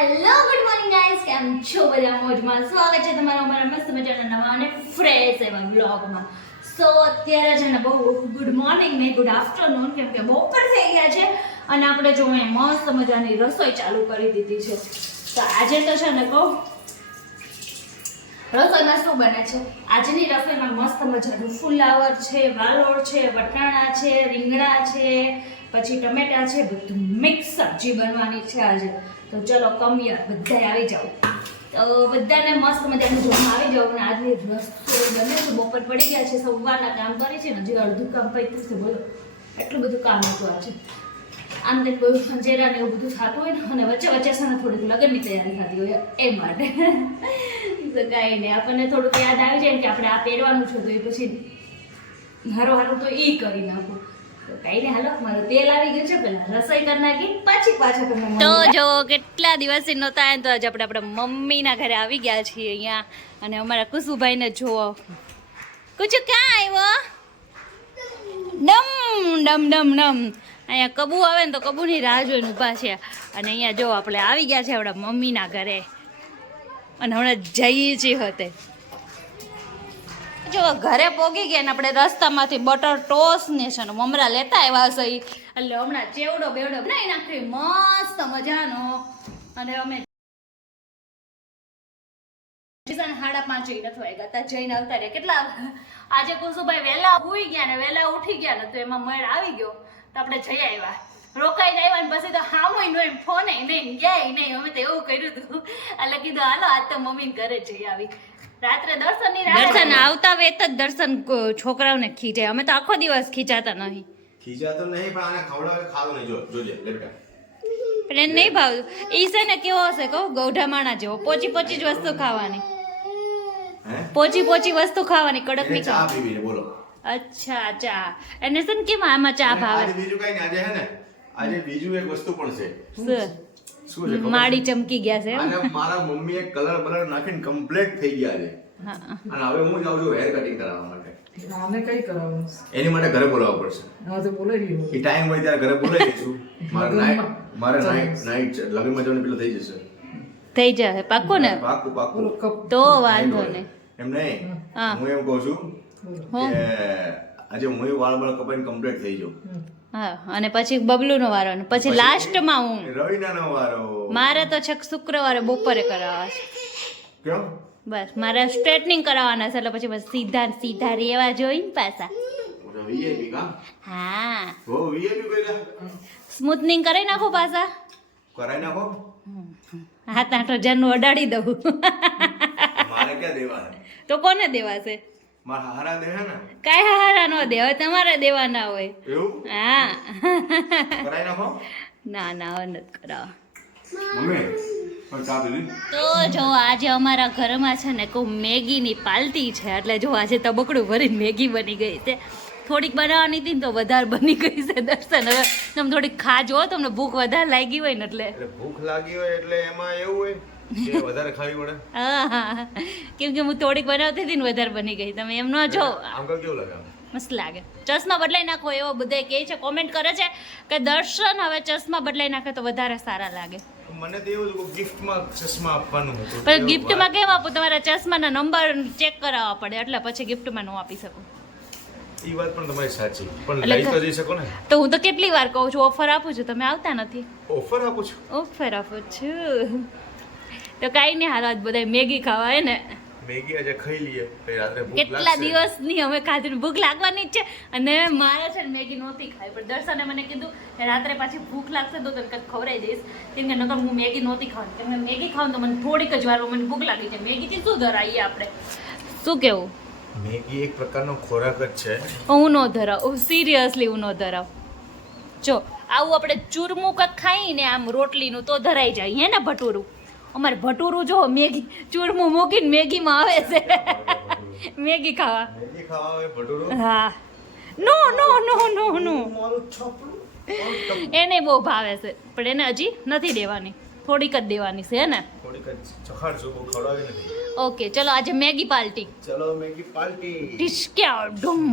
Hello good morning guys, કેમ છો બધા? મોજમાં. સ્વાગત છે તમારું અમારા મસ્ત મજાના નવા અને ફ્રેશ એવા વ્લોગમાં. સો અત્યારે છે ને બહુ ગુડ મોર્નિંગ ને ગુડ આફ્ટરનૂન, કેમ કે બપોર થઈ ગયા છે અને આપણે જો અહીંયા મસ્ત મજાની રસોઈ ચાલુ કરી દીધી છે. તો આજે તો છે ને કહું રસોઈમાં શું બને છે? આજની રસોઈમાં મસ્ત મજાનું ફુલાવર છે, વાલોળ છે, વટાણા છે, રીંગણા છે, પછી ટમેટા છે, બધું મિક્સ સબ્જી બનવાની છે આજે. તો ચલો કમિયા બધાય આવી જાઓ. તો બધાને મસ્ત મજાનું જમવા આવી જાઓ. અને આજની રસોઈ બને છે. બપોર પડી ગયા છે, સવારના કામ કરી છે ને હજી અડધું કામ પત્યું છે. બોલો એટલું બધું કામ હતું આજે. આમ તેમ બધું ખંજેરા ને એવું બધું થતું હોય ને, અને વચ્ચે વચ્ચે છે ને થોડીક લગ્નની તૈયારી થતી હોય એ માટે. તો કાંઈ નહીં, આપણને થોડુંક યાદ આવી જાય કે આપણે આ પહેરવાનું છે, તો એ પછી હારું તો એ કરી નાખું. તો કાંઈ નહીં, હાલો મારું તેલ આવી ગયું છે, પેલા રસોઈ કરી નાખી પછી પાછા તમને. તો જો કેટલા દિવસથી નહોતા આવ્યા, તો આજે આપણે આપણા મમ્મીના ઘરે આવી ગયા છીએ અહીંયા. અને અમારા કુસુભાઈને જોવો. કુછ ક્યાં આવ્યો? ડમ ડમ ડમ ડમ. અહીંયા કબુ આવે ને તો કબુની રાહ જોઈને ઊભા છે. અને અહીંયા જો આપણે આવી ગયા છે આપણા મમ્મીના ઘરે, અને હમણાં જઈએ છીએ હતે. જો ઘરે પોગી ગયા ને આપણે રસ્તામાંથી બટર ટોસ ને છે ને મમરા લેતા આવ્યા છે, એટલે હમણાં ચેવડો બેવડો બનાવી નાખી મસ્ત મજાનો. અને અમે 5:30 નથી વાગ્યા જઈને આવતા રહ્યા. કેટલા આજે કુસુભાઈ વહેલા ઉઈ ગયા ને વહેલા ઉઠી ગયા ને, તો એમાં મેળ આવી ગયો. તો આપણે જઈ આવ્યા, રોકાઈને આવ્યા ને પછી તો હામોય નહીં, ફોને નહીં, ગયા નહીં. અમે તો એવું કર્યું હતું, એટલે કીધું હાલો આજ તો મમ્મી ઘરે જઈ આવી. રાત્રે દર્શન આવતા વેત જ દર્શન છોકરાઓને ખીચે. અમે તો આખો દિવસ ખીચાતા નહીં. ખીચાતો નહીં, પણ આને ખવડાવે ખાવું નહીં. જોજે લે બેટા. પણ એને નહીં ભાવતું. ઈ છે ને કેવો હશે કહું, ગૌઢા માણા જેવો. પોચી જ વસ્તુ ખાવાની, પોચી વસ્તુ ખાવાની, કડક નહીં ચા પીવી છે. બોલો. અચ્છા ચા. એને છે ને કેમ આમાં ચા ભાવે? આજે બીજું કઈ નહીં. આજે હે ને આજે બીજું એક વસ્તુ પણ છે. શું છે? માડી ચમકી ગયા છે. અને મારા મમ્મી એક કલર બલર નાખીને કમ્પ્લીટ થઈ ગયા છે. અને હવે હું જાઉં છું હેર કટિંગ કરાવવા માટે. આને કઈ કરાવવાનું? એની માટે ઘરે બોલાવવા પડશે. હા તો બોલાવી લ્યો. એ ટાઈમ હોય ત્યારે ઘરે બોલાવી લઈશું. મારે નાઈટ લગ્નમાં જવાનું પેલું થઈ જશે. થઈ જશે પાક્કું ને? પાક્કું. તો વાંધો નહીં. એમ નહીં, હું એમ કહું છું કે આજે હું વાળ કપાઈને કમ્પ્લીટ થઈ જાઉં. હા, અને પછી બબલુનો વારો, ને પછી લાસ્ટમાં હું રવિનાનો વારો. મારે તો છેક શુક્રવારે બપોરે કરાવવા છે. કેમ? બસ મારે સ્ટ્રેટનિંગ કરાવવાના છે, એટલે પછી બસ સીધા રેવા જોઈ ને પાછા. વીઆઈપી કામ? હા, હો વીઆઈપી કઈલા સ્મૂથનિંગ કરી નાખો પાછા. કરાઈ નાખો. 7-8 હજારનું અડાડી દઉં. મારે ક્યાં દેવા? તો કોને દેવાશે? મારા હારા દે હે ને. કાંઈ હારા ન દે, હવે તમારે દેવાના હોય. એવું? હા. કરાઈ નાખો. ના હવે નથી કરાવવા. મમ્મી પણ ચા પીધી? તો જો આજે અમારા ઘરમાં છે ને કહું મેગીની પાલટી છે, એટલે જો આજે તબકડું ભરીને મેગી બની ગઈ છે. થોડીક બનાવવાની હતી ને તો વધારે બની ગઈ છે. દર્શન હવે તમે થોડીક ખાજો, તમને ભૂખ વધારે લાગી હોય ને એટલે. ભૂખ લાગી હોય એટલે એમાં એવું હોય કે વધારે ખાવી પડે. હા, કેમ કે હું થોડીક બનાવતી હતી ને વધારે બની ગઈ. તમે એમ ન જો. આમ કેવું લાગે? મસ્ત લાગે. ચશ્મા બદલાઈ નાખો એવો બધા કહે છે, કોમેન્ટ કરે છે કે દર્શન હવે ચશ્મા બદલાઈ નાખે તો વધારે સારા લાગે. મને તો એવું હતું ગિફ્ટમાં ચશ્મા આપવાનું હતું. પણ ગિફ્ટમાં કેમ આપું? તમારા ચશ્માના નંબર ચેક કરાવવા પડે, એટલે પછી ગિફ્ટમાં ન આપી શકું. એ વાત પણ તમારી સાચી, પણ લઈ તો જઈ શકો ને. તો હું તો કેટલી વાર કહું છું ઓફર આપું છું, તમે આવતા નથી. ઓફર આપું છું? ઓફર આપું છું. તો કાંઈ નહીં, હાલ બધા મેગી ખાવા હે ને. મેગી આજે ખાઈ લઈએ, પછી રાત્રે ભૂખ લાગશે. કેટલા દિવસની અમે ખાધી, ભૂખ લાગવાની જ છે. અને મારે છે ને મેગી નહોતી ખાવી, પણ દર્શને મને કીધું કે રાત્રે પાછી ભૂખ લાગશે તો તને કંઈક ખવડાવી દઈશ. કેમ કે નકર હું મેગી નહોતી ખાવાની. કેમ કે મેગી ખાવું તો મને થોડીક જ વારમાં મને ભૂખ લાગી છે. મેગીથી શું ધરાઈએ આપણે? શું કેવું? મેગી એક પ્રકારનો ખોરાક જ છે. હું ન ધરાવ, સિરિયસલી હું ન ધરાવ. જો આવું આપણે ચૂરમું કંઈક ખાઈને આમ રોટલીનું તો ધરાઈ જાય હે ને. ભટુરું, અમારે ભટુરું જો મેગી ચૂરમું મૂકીને મેગીમાં આવે છે. મેગી ખાવા હોય ભટુરું. હા, નો એને બહુ ભાવે છે, પણ એને હજી નથી દેવાની, થોડીક જ દેવાની છે હે ને. થોડીક જ ચખાડજો, બહુ ખવડાવી નથી. ઓકે ચલો આજે મેગી પાર્ટી. ચલો મેગી પાર્ટી. ડિસ્ક્યા ડુમ.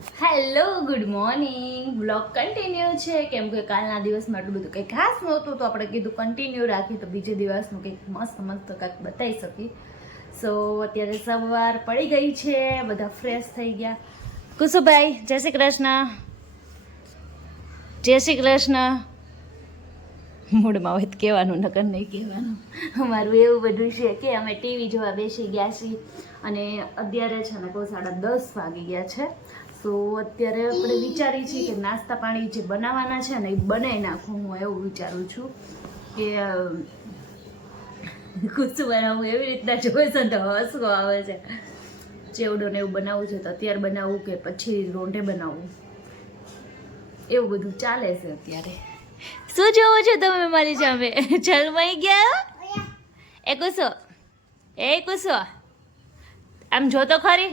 Hello good morning blog continue છે કેમ કે કાલના દિવસમાં આટલું બધું કંઈ ખાસ નહોતું તો આપણે કીધું કન્ટિન્યુ રાખી તો બીજે દિવસનું કંઈક મસ્ત કંઈક બતાવી શકી સો અત્યારે સવાર પડી ગઈ છે બધા ફ્રેશ થઈ ગયા કુસુભાઈ જય શ્રી કૃષ્ણ જય શ્રી કૃષ્ણ મૂડમાં હોય તો કહેવાનું નકર નહીં કહેવાનું અમારું એવું બધું છે કે અમે ટીવી જોવા બેસી ગયા છીએ અને અત્યારે છે ને કહું 10:30 વાગી ગયા છે સો અત્યારે આપણે વિચારીએ છીએ કે નાસ્તા પાણી જે બનાવવાના છે ને એ બનાવી નાખું હું એવું વિચારું છું કે કુછ બનાવું એવી રીતના જોવે છે ને તો હસવું આવે છે ચેવડો ને એવું બનાવવું છે તો અત્યારે બનાવવું કે પછી રોંઢે બનાવવું એવું બધું ચાલે છે અત્યારે શું જોવો છો તમે મારી સામે જલમાઈ ગયા એ કુસો આમ જો તો ખરી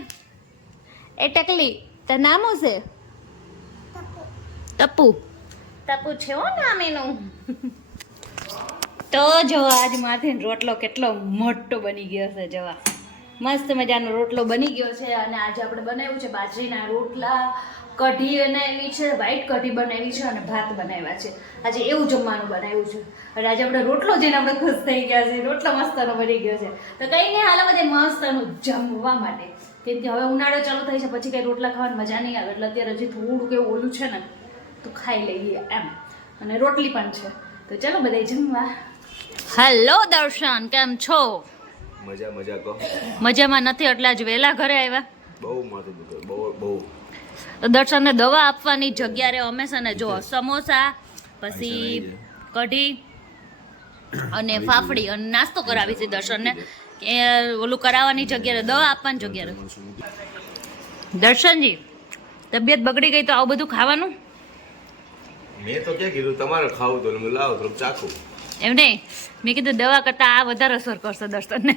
એ ટકલી તાર નામ શું છે ટપુ છે હો નામ એનું તો જો આજ માથે રોટલો કેટલો મોટો બની ગયો છે જવા મસ્ત મજાનો રોટલો બની ગયો છે અને આજે આપણે બનાવ્યું છે બાજરીના રોટલા કઢી બનાવી છે વ્હાઈટ કઢી બનાવી છે અને ભાત બનાવ્યા છે આજે એવું જમવાનું બનાવ્યું છે અને આજે આપણે રોટલો જોઈને આપણે ખુશ થઈ ગયા છે રોટલો મસ્તનો બની ગયો છે તો કંઈ નહીં હાલ બધે મસ્તનું જમવા માટે કેમ કે હવે ઉનાળો ચાલુ થાય છે પછી કંઈ રોટલા ખાવાની મજા નહીં આવે એટલે અત્યારે હજી થોડું કેવું ઓલું છે ને તો ખાઈ લઈએ એમ અને રોટલી પણ છે તો ચાલો બધા જમવા હેલો દર્શન કેમ છો મજા કહો. મજામાં નથી એટલે આજ વહેલા ઘરે આવ્યા બહુ માથું દુખે બહુ તો દર્શનને દવા આપવાની જગ્યા રે અમે છે ને જો સમોસા પછી કઢી અને ફાફડી અને નાસ્તો કરાવી છે દર્શનને કે ઓલું કરાવવાની જગ્યાએ દવા આપવાની જગ્યાએ દર્શનજી તબિયત બગડી ગઈ તો આવું બધું ખાવાનું મેં તો ક્યાં કીધું તમારે ખાવું તો હું લાવો થોડુંક ચાખું એમ નહીં મેં કીધું દવા કરતાં આ વધારે અસર કરશે દર્શનને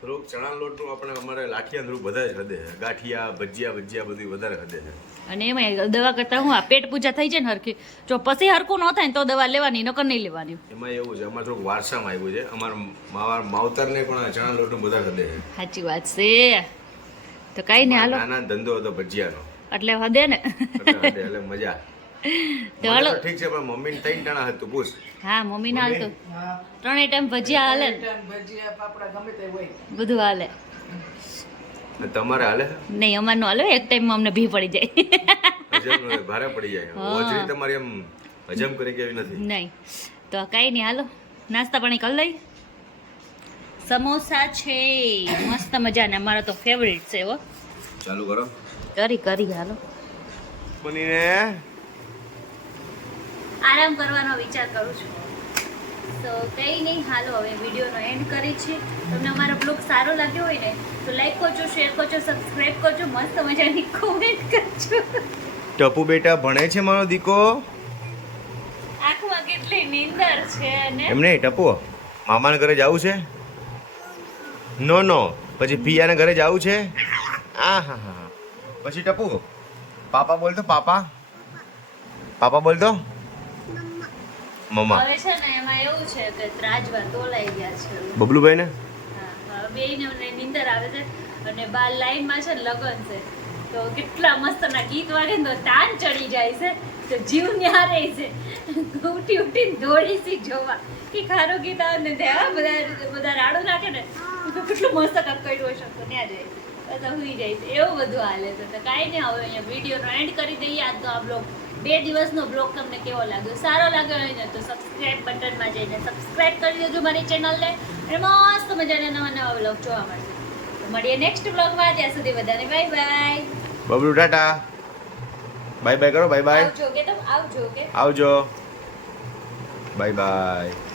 થોડુંક ચણા લોટનું આપણે અમારે લાઠિયા થોડું બધા જ હદે છે ગાંઠિયા ભજીયા બધું વધારે હદે છે અને એમાં દવા કરતાં હું આ પેટ પૂજા થઈ જાય ને હરખી જો પછી હરખું ન થાય ને તો દવા લેવાની નકર નહીં લેવાની એમાં એવું છે અમારે થોડુંક વારસામાં આવ્યું છે અમારા માવતરને પણ ચણા લોટનું બધા હદે છે સાચી વાત છે તો કઈ નહીં હાલો નાના ધંધો હતો ભજીયાનો એટલે હદે ને એટલે મજા તો હાલો ઠીક છે પણ મમ્મીને 3 ટાણા હતું પૂછ હા મમ્મી ના હાલતું હા 3 ટાઈમ ભજીયા હાલે ને ભજીયા પાપડા ગમે તે હોય બધું હાલે તમારે હાલે નહીં અમારનું હાલે એક ટાઈમમાં અમને ભી પડી જાય હજમ ભારે પડી જાય ઓજરી તમારી એમ હજમ કરી કે એવી નથી નહીં તો કાંઈ નહીં હાલો નાસ્તા પાણી કરી લઈ સમોસા છે મસ્ત મજાને અમારા તો ફેવરિટ છે હો ચાલુ કરો કરી હાલો બનીને આરામ કરવાનો વિચાર કરું છું તો કંઈ નહીં હાલો હવે વિડીયોનો એન્ડ કરી છે તમને અમારો બ્લોગ સારો લાગ્યો હોય ને તો લાઈક કરજો શેર કરજો સબસ્ક્રાઈબ કરજો મસ્ત મજાની કોમેન્ટ કરજો ટપુ બેટા ભણે છે મારો દીકો આંખમાં કેટલી નીંદર છે ને એમ નહીં ટપુ મામાના ઘરે જવું છે નો પછી પિયાના ઘરે જવું છે હા પછી ટપુ પાપા બોલતો પાપા બોલતો મમ્મા હવે છે ને એમાં એવું છે કે ત્રાજવા તોલાઈ ગયા છે બબલુભાઈ ને હા બેયને નીંદર આવે છે અને બાર લાઈનમાં છે ને લગન છે તો કેટલા મસ્તના ગીત વાગે ને તો તાન ચડી જાય છે તો જીવ ન્યા રહે છે ઉઠીને દોડી સી જોવા કે ખારું ગીત આવે ને ત્યાં બધા રાડો નાખે ને તો કેટલું મસ્ત કામ કર્યું હશે તો ત્યાં જાય બધા હુઈ જાય છે એવું બધું હાલે છે તો કાંઈ નહીં હવે અહીંયા વિડીયોનો એન્ડ કરી દઈએ આજ તો આ બ્લોગ 2 દિવસનો બ્લોગ તમને કેવો લાગ્યો સારો લાગ્યો હોય ને તો સબસ્ક્રાઇબ બટનમાં જઈને સબસ્ક્રાઇબ કરી દેજો મારી ચેનલને અને મસ્ત મજાના નવા બ્લોગ જોવા મળશે તો મળીએ નેક્સ્ટ બ્લોગમાં ત્યાં સુધી બધાને bye bye Bablu Tata bye bye કરો બાય બાય આવજો કે તમે આવજો કે આવજો બાય બાય